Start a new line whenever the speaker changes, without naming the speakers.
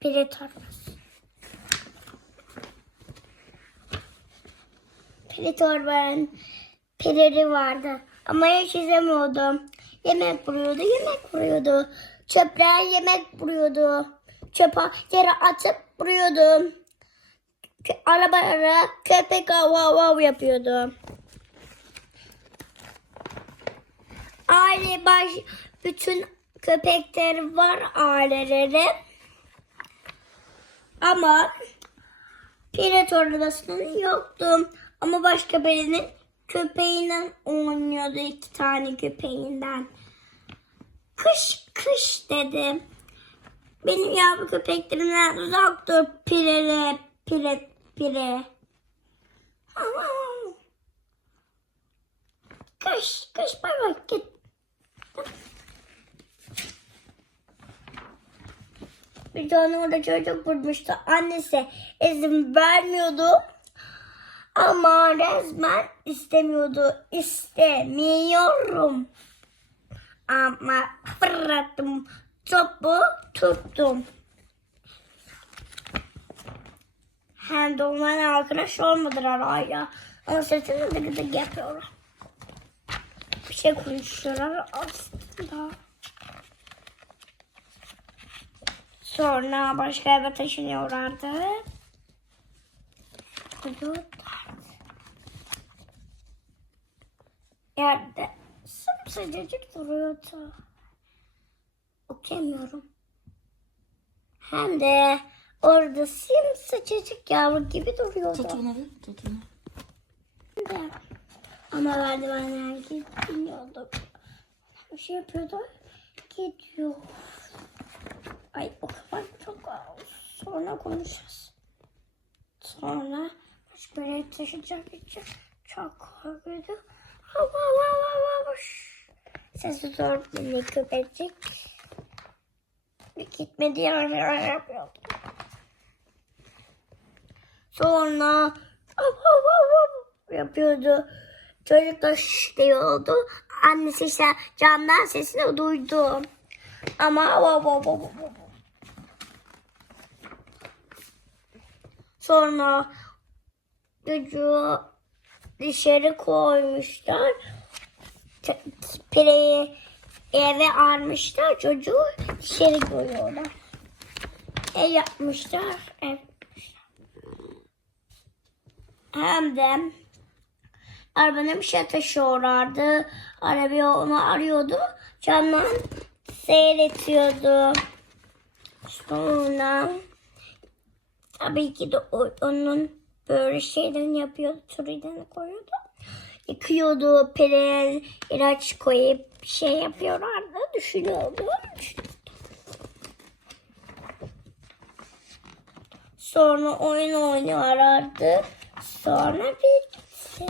Pire torbası. Pire torbanın pireleri vardı. Ama hiç izlemiyordum. Yemek vuruyordu, yemek vuruyordu. Çöpler yemek vuruyordu. Çöpe yere atıp vuruyordu. Kö- Arabalara köpek av av yapıyordu. Aile baş bütün köpekler var aileleri. Ama pire torbasının yoktu. Ama başka birinin köpeğinden oynuyordu iki tane köpeğinden. Kış kış dedi. Benim yavru köpeklerimden uzak dur pirele pire pire. Kış kış bay bay git. Bir tane orada çocuk vurmuştu. Annesi izin vermiyordu. Ama resmen istemiyordu. İstemiyorum. Ama fırlattım. Topu tuttum. Hem de onların arkadaş olmadılar hala. Ama sesini de gıdık yapıyorlar. Bir şey konuşuyorlar aslında. Sonra başka eve taşınıyorlardı. Gidiyorlar. Yerde sımsıcacık duruyordu. Okuyamıyorum. Hem de orada simsıcacık yavru gibi duruyordu.
Tekine tekine.
de. Ama merdivenler gitmiyordu. Bir şey yapıyordu. Gidiyor. Ay o kadar çok. Sonra konuşacağız. Sonra başka yere taşıyacak için çok korkuyordu. Hava hava hava hava. Sesi zor bir köpecik. Gitmedi yani yapıyordu. Sonra hava hava hava yapıyordu. Çocuk da şş diyordu. Annesi ise camdan sesini duydu. Ama hava hava hava hava. Sonra çocuğu dışarı koymuşlar. Pireyi eve almışlar. Çocuğu dışarı koyuyorlar. Ev yapmışlar. Ev hem de arabanın bir şey taşıyorlardı. Araba onu arıyordu. Camdan seyretiyordu. Sonra tabii ki de onun böyle şeylerini yapıyordu. Turiden koyuyordu. Yıkıyordu. Peren ilaç koyup şey yapıyorlardı. Düşünüyordu. Sonra oyun oynuyorlardı. Sonra bitti.